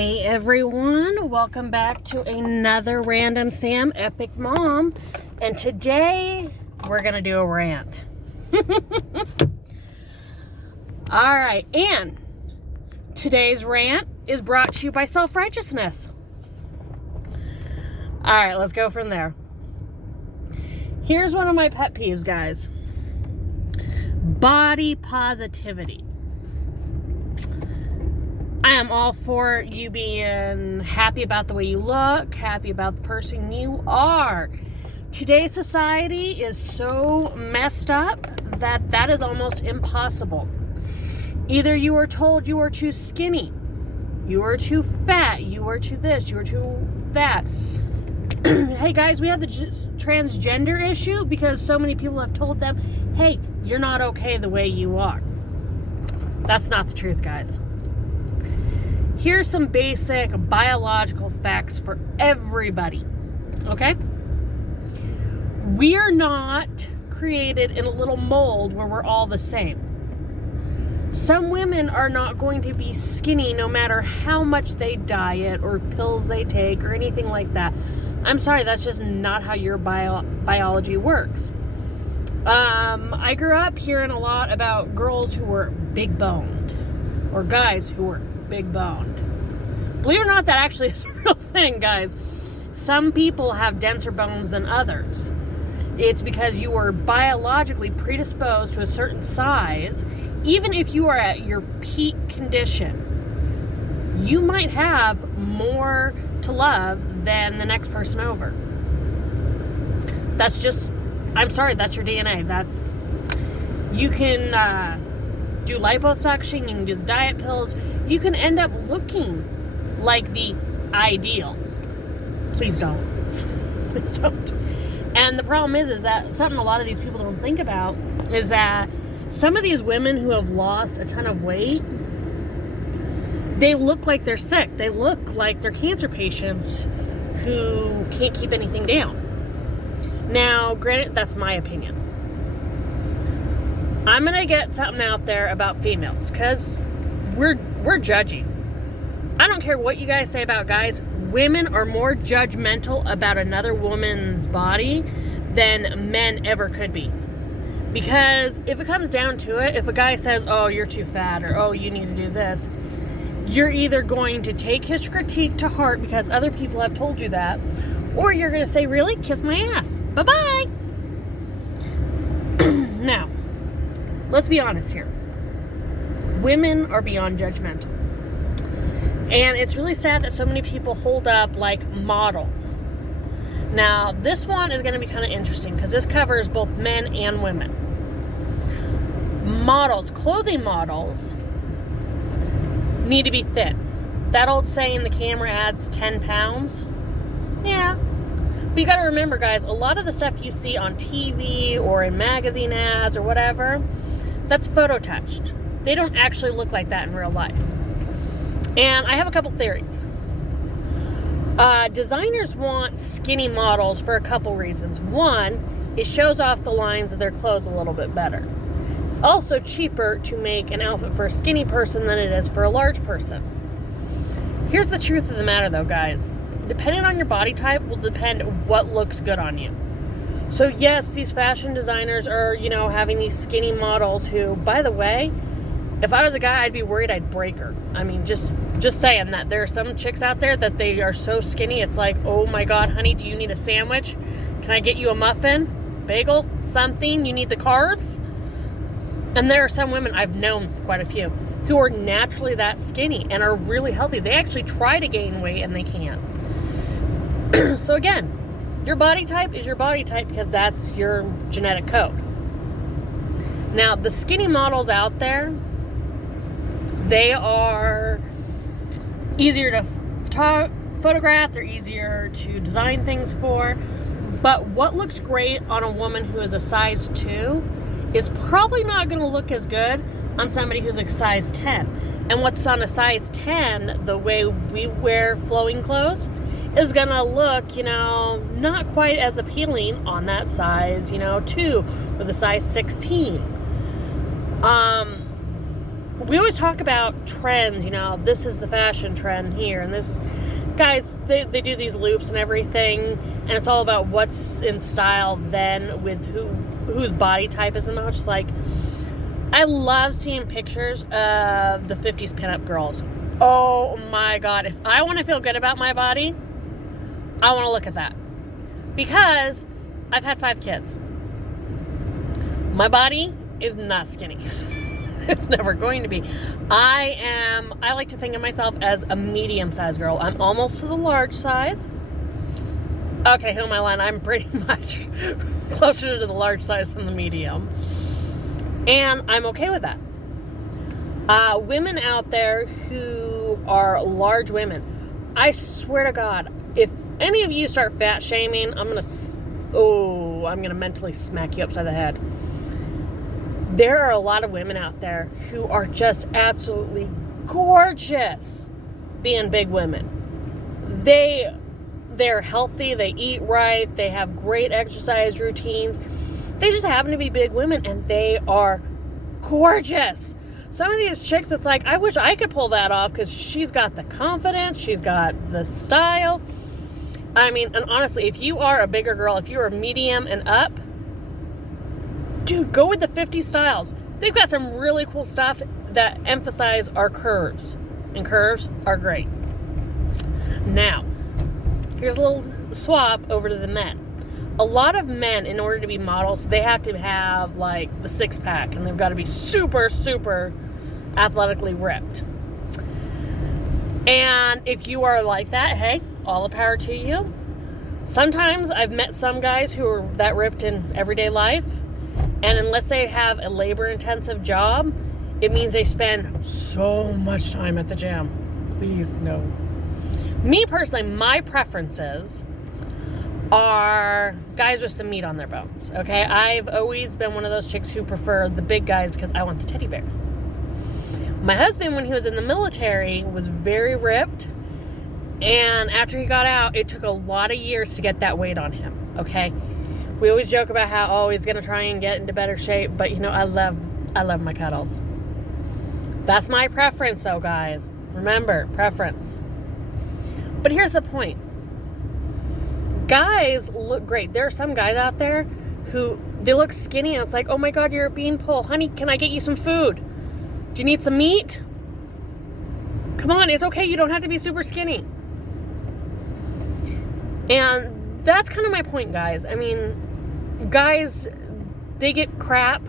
Hey everyone, welcome back to another Random Sam Epic Mom, and today we're gonna do a rant. Alright, and today's rant is brought to you by self-righteousness. Alright, let's go from there. Here's one of my pet peeves, guys. Body positivity. I am all for you being happy about the way you look, happy about the person you are. Today's society is so messed up that is almost impossible. Either you are told you are too skinny, you are too fat, you are too this, you are too that. Hey guys, we have the transgender issue because so many people have told them, hey, you're not okay the way you are. That's not the truth, guys. Here's some basic biological facts for everybody, okay? We are not created in a little mold where we're all the same. Some women are not going to be skinny no matter how much they diet or pills they take or anything like that. I'm sorry, that's just not how your biology works. I grew up hearing a lot about girls who were big boned or guys who were big boned. Believe it or not, that actually is a real thing, guys. Some people have denser bones than others. It's because you are biologically predisposed to a certain size. Even if you are at your peak condition, you might have more to love than the next person over. That's just, I'm sorry, that's your DNA. You can do liposuction, you can do the diet pills, you can end up looking like the ideal. Please don't. Please don't. And the problem is that something a lot of these people don't think about is that some of these women who have lost a ton of weight, they look like they're sick. They look like they're cancer patients who can't keep anything down. Now, granted, that's my opinion. I'm going to get something out there about females because we're judgy. I don't care what you guys say about guys. Women are more judgmental about another woman's body than men ever could be. Because if it comes down to it, if a guy says, oh, you're too fat, or oh, you need to do this, you're either going to take his critique to heart because other people have told you that, or you're going to say, really? Kiss my ass. Bye-bye. Now, let's be honest here. Women are beyond judgmental. And it's really sad that so many people hold up like models. Now, this one is going to be kind of interesting because this covers both men and women. Models, clothing models, need to be thin. That old saying, the camera adds 10 pounds. Yeah. But you got to remember, guys, a lot of the stuff you see on TV or in magazine ads or whatever, that's photo-touched. They don't actually look like that in real life. And I have a couple theories. Designers want skinny models for a couple reasons. One, it shows off the lines of their clothes a little bit better. It's also cheaper to make an outfit for a skinny person than it is for a large person. Here's the truth of the matter, though, guys. Depending on your body type will depend what looks good on you. So yes, these fashion designers are, having these skinny models who, by the way, if I was a guy, I'd be worried I'd break her. I mean, just saying that. There are some chicks out there that they are so skinny, it's like, oh my God, honey, do you need a sandwich? Can I get you a muffin? Bagel? Something? You need the carbs? And there are some women, I've known quite a few, who are naturally that skinny and are really healthy. They actually try to gain weight and they can't. So again, your body type is your body type because that's your genetic code. Now, the skinny models out there, they are easier to photograph, they're easier to design things for, but what looks great on a woman who is a size 2 is probably not going to look as good on somebody who's a size 10. And what's on a size 10, the way we wear flowing clothes, is going to look, not quite as appealing on that size, 2 or the size 16. we always talk about trends, you know, this is the fashion trend here, and this is, guys, they do these loops and everything, and it's all about what's in style then with whose body type is the most. Like, I love seeing pictures of the 50s pinup girls. Oh my God, if I want to feel good about my body, I want to look at that. Because I've had 5 kids. My body is not skinny. It's never going to be. I like to think of myself as a medium-sized girl. I'm almost to the large size. Okay, who am I lying? I'm pretty much closer to the large size than the medium. And I'm okay with that. Women out there who are large women, I swear to God, if any of you start fat shaming, I'm gonna mentally smack you upside the head. There are a lot of women out there who are just absolutely gorgeous being big women. They're healthy, they eat right, they have great exercise routines. They just happen to be big women, and they are gorgeous. Some of these chicks, it's like, I wish I could pull that off, because she's got the confidence, she's got the style. I mean, and honestly, if you are a bigger girl, if you are medium and up, dude, go with the 50 styles. They've got some really cool stuff that emphasize our curves, and curves are great. Now, here's a little swap over to the men. A lot of men, in order to be models, they have to have like the 6-pack, and they've got to be super, super athletically ripped. And if you are like that, hey, all the power to you. Sometimes I've met some guys who are that ripped in everyday life, and unless they have a labor-intensive job, it means they spend so much time at the gym. Please, no. Me personally, my preferences are guys with some meat on their bones, okay? I've always been one of those chicks who prefer the big guys because I want the teddy bears. My husband, when he was in the military, was very ripped, and after he got out, it took a lot of years to get that weight on him, okay? We always joke about how, he's going to try and get into better shape, but, you know, I love my cuddles. That's my preference, though, guys. Remember, preference. But here's the point. Guys look great. There are some guys out there who, they look skinny, and it's like, oh my God, you're a beanpole. Honey, can I get you some food? Do you need some meat? Come on, it's okay. You don't have to be super skinny. And that's kind of my point, guys. I mean, guys, they get crap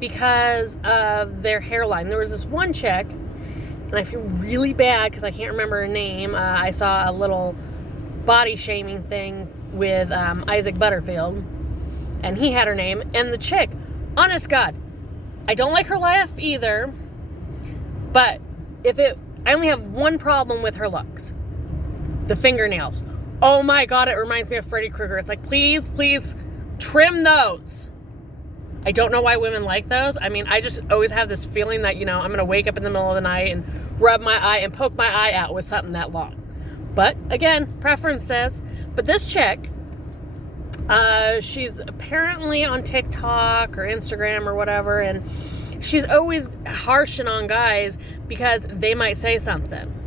because of their hairline. There was this one chick, and I feel really bad because I can't remember her name. I saw a little body shaming thing with Isaac Butterfield, and he had her name. And the chick, honest God, I don't like her laugh either, but I only have one problem with her looks. The fingernails. Oh my God, it reminds me of Freddy Krueger. It's like, please, please trim those. I don't know why women like those. I mean, I just always have this feeling that, you know, I'm going to wake up in the middle of the night and rub my eye and poke my eye out with something that long. But again, preference says. But this chick, she's apparently on TikTok or Instagram or whatever, and she's always harshing on guys because they might say something.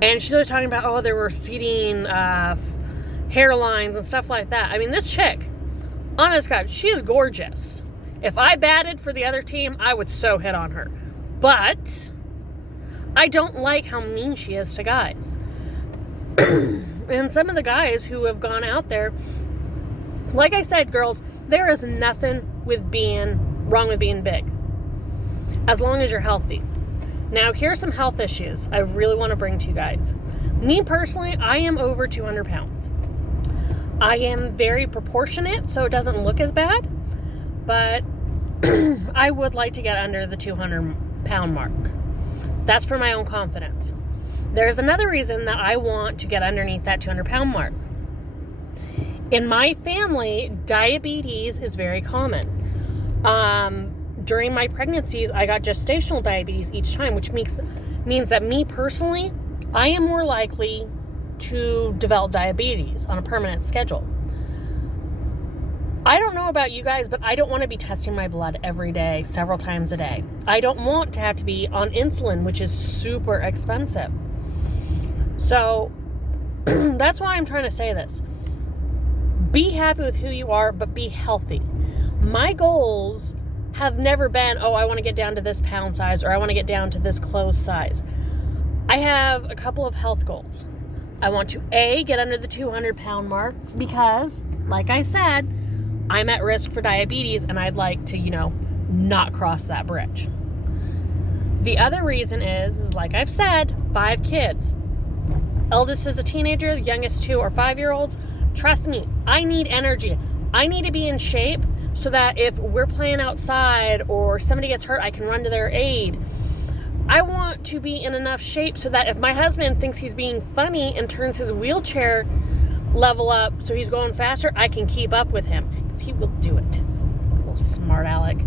And she's always talking about, they were receding hairlines and stuff like that. I mean, this chick, honest God, she is gorgeous. If I batted for the other team, I would so hit on her. But I don't like how mean she is to guys. And some of the guys who have gone out there, like I said, girls, there is nothing wrong with being big, as long as you're healthy. Now, here's some health issues I really want to bring to you guys. Me personally, I am over 200 pounds. I am very proportionate, so it doesn't look as bad, but I would like to get under the 200-pound mark. That's for my own confidence. There's another reason that I want to get underneath that 200-pound mark. In my family, diabetes is very common. During my pregnancies, I got gestational diabetes each time, which means that me personally, I am more likely to develop diabetes on a permanent schedule. I don't know about you guys, but I don't want to be testing my blood every day, several times a day. I don't want to have to be on insulin, which is super expensive. So that's why I'm trying to say this. Be happy with who you are, but be healthy. My goals have never been, oh, I want to get down to this pound size, or I want to get down to this clothes size. I have a couple of health goals. I want to, A, get under the 200-pound mark because, like I said, I'm at risk for diabetes and I'd like to, not cross that bridge. The other reason is like I've said, 5 kids. Eldest is a teenager, the youngest 2 are 5-year-olds. Trust me, I need energy. I need to be in shape so that if we're playing outside or somebody gets hurt, I can run to their aid. I want to be in enough shape so that if my husband thinks he's being funny and turns his wheelchair level up so he's going faster, I can keep up with him. Because he will do it. Little smart aleck.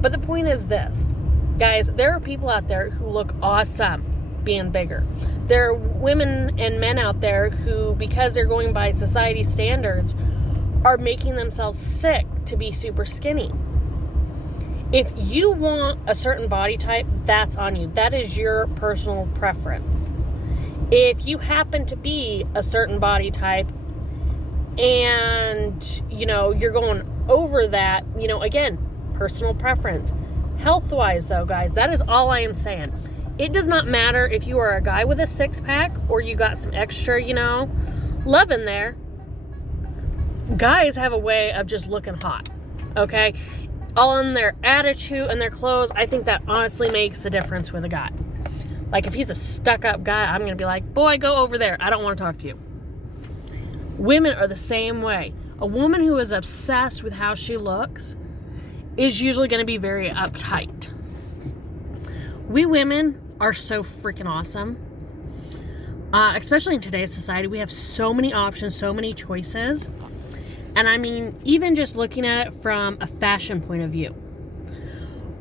But the point is this. Guys, there are people out there who look awesome being bigger. There are women and men out there who, because they're going by society standards, are making themselves sick to be super skinny. If you want a certain body type, that's on you. That is your personal preference. If you happen to be a certain body type and, you're going over that, again, personal preference. Health-wise, though, guys, that is all I am saying. It does not matter if you are a guy with a 6-pack or you got some extra, love in there. Guys have a way of just looking hot, okay? All in their attitude and their clothes. I think that honestly makes the difference with a guy. Like, if he's a stuck-up guy, I'm going to be like, boy, go over there. I don't want to talk to you. Women are the same way. A woman who is obsessed with how she looks is usually going to be very uptight. We women are so freaking awesome. Especially in today's society, we have so many options, so many choices. And I mean, even just looking at it from a fashion point of view,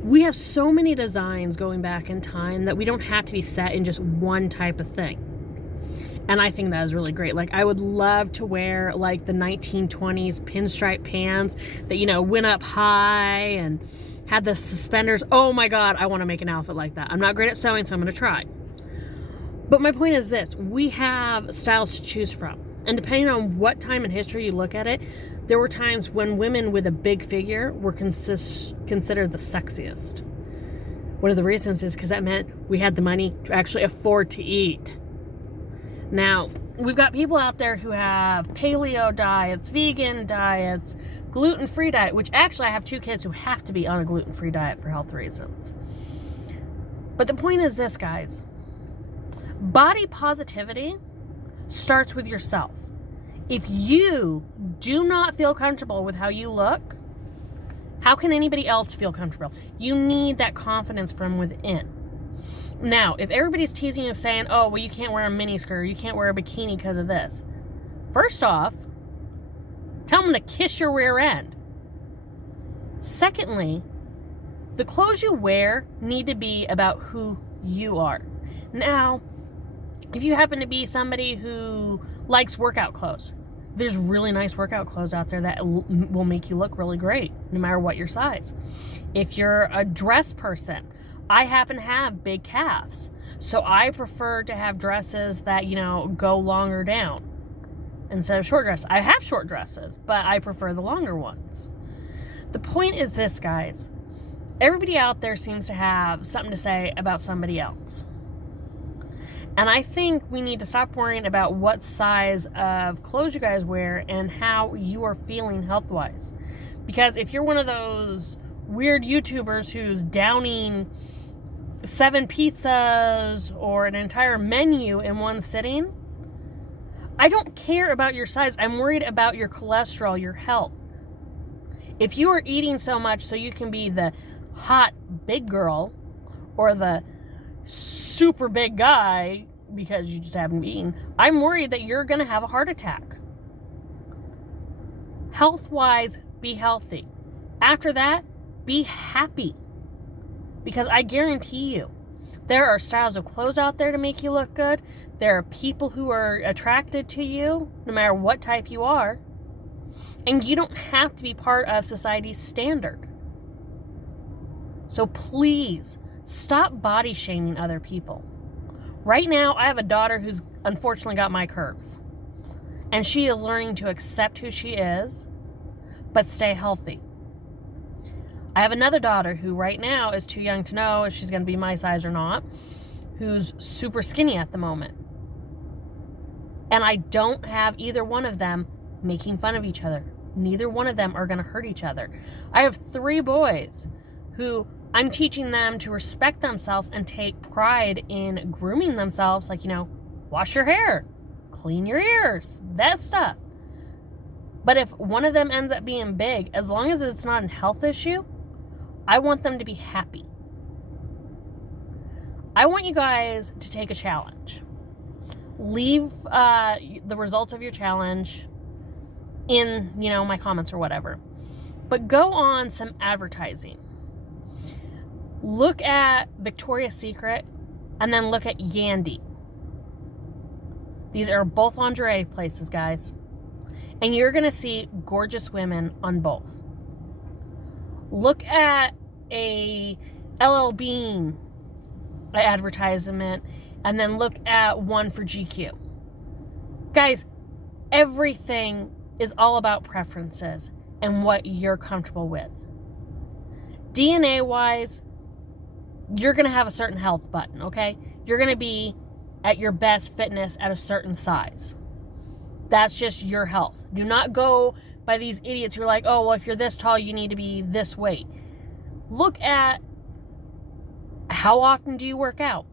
we have so many designs going back in time that we don't have to be set in just one type of thing. And I think that is really great. Like, I would love to wear like the 1920s pinstripe pants that, went up high and had the suspenders. Oh my God, I want to make an outfit like that. I'm not great at sewing, so I'm going to try. But my point is this. We have styles to choose from. And depending on what time in history you look at it, there were times when women with a big figure were considered the sexiest. One of the reasons is because that meant we had the money to actually afford to eat. Now, we've got people out there who have paleo diets, vegan diets, gluten-free diet, which actually I have 2 kids who have to be on a gluten-free diet for health reasons. But the point is this, guys. Body positivity starts with yourself. If you do not feel comfortable with how you look, how can anybody else feel comfortable? You need that confidence from within. Now, if everybody's teasing you saying, oh, well, you can't wear a miniskirt, you can't wear a bikini because of this. First off, tell them to kiss your rear end. Secondly, the clothes you wear need to be about who you are. Now, if you happen to be somebody who likes workout clothes, there's really nice workout clothes out there that will make you look really great, no matter what your size. If you're a dress person, I happen to have big calves, so I prefer to have dresses that, go longer down instead of short dresses. I have short dresses, but I prefer the longer ones. The point is this, guys. Everybody out there seems to have something to say about somebody else. And I think we need to stop worrying about what size of clothes you guys wear and how you are feeling health-wise. Because if you're one of those weird YouTubers who's downing 7 pizzas or an entire menu in one sitting, I don't care about your size. I'm worried about your cholesterol, your health. If you are eating so much so you can be the hot big girl or the super big guy because you just haven't eaten, I'm worried that you're going to have a heart attack. Health-wise, be healthy. After that, be happy. Because I guarantee you, there are styles of clothes out there to make you look good. There are people who are attracted to you, no matter what type you are. And you don't have to be part of society's standard. So please, stop body shaming other people. Right now, I have a daughter who's unfortunately got my curves. And she is learning to accept who she is, but stay healthy. I have another daughter who right now is too young to know if she's going to be my size or not, who's super skinny at the moment. And I don't have either one of them making fun of each other. Neither one of them are going to hurt each other. I have 3 boys who I'm teaching them to respect themselves and take pride in grooming themselves, like, wash your hair, clean your ears, that stuff. But if one of them ends up being big, as long as it's not a health issue, I want them to be happy. I want you guys to take a challenge. Leave the results of your challenge in, my comments or whatever. But go on some advertising. Look at Victoria's Secret and then look at Yandy. These are both lingerie places, guys. And you're going to see gorgeous women on both. Look at a LL Bean advertisement and then look at one for GQ. Guys, everything is all about preferences and what you're comfortable with. DNA-wise, you're going to have a certain health button, okay? You're going to be at your best fitness at a certain size. That's just your health. Do not go by these idiots who are like, oh, well, if you're this tall, you need to be this weight. Look at how often do you work out?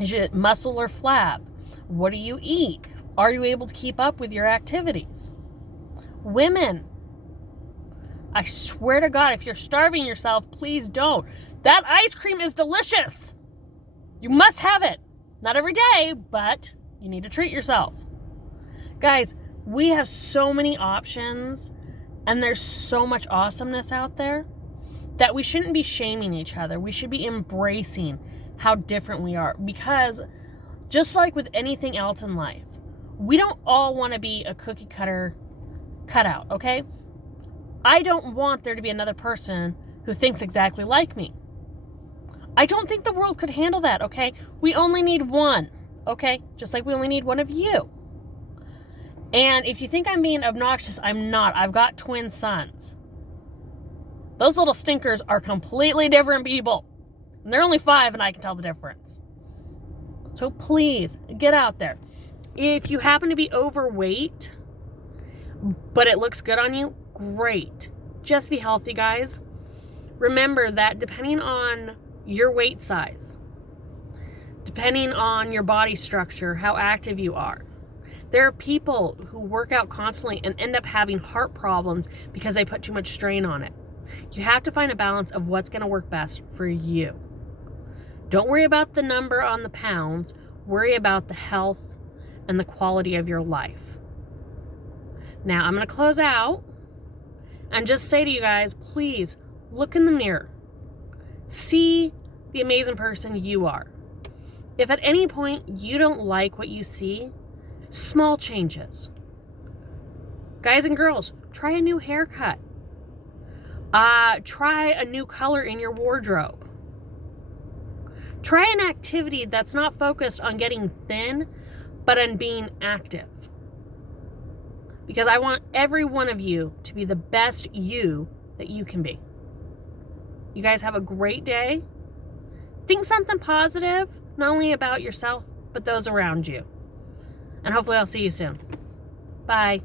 Is it muscle or flab? What do you eat? Are you able to keep up with your activities? Women, I swear to God, if you're starving yourself, please don't. That ice cream is delicious. You must have it. Not every day, but you need to treat yourself. Guys, we have so many options and there's so much awesomeness out there that we shouldn't be shaming each other. We should be embracing how different we are, because just like with anything else in life, we don't all want to be a cookie cutter cutout, okay? I don't want there to be another person who thinks exactly like me. I don't think the world could handle that, okay? We only need one, okay? Just like we only need one of you. And if you think I'm being obnoxious, I'm not. I've got twin sons. Those little stinkers are completely different people. And they're only 5 and I can tell the difference. So please, get out there. If you happen to be overweight, but it looks good on you, great. Just be healthy, guys. Remember that depending on your weight size, depending on your body structure, how active you are, there are people who work out constantly and end up having heart problems because they put too much strain on it. You have to find a balance of what's going to work best for you. Don't worry about the number on the pounds. Worry about the health and the quality of your life. Now, I'm going to close out and just say to you guys, please look in the mirror. See the amazing person you are. If at any point you don't like what you see, small changes. Guys and girls, try a new haircut. Try a new color in your wardrobe. Try an activity that's not focused on getting thin, but on being active. Because I want every one of you to be the best you that you can be. You guys have a great day. Think something positive, not only about yourself, but those around you. And hopefully I'll see you soon. Bye.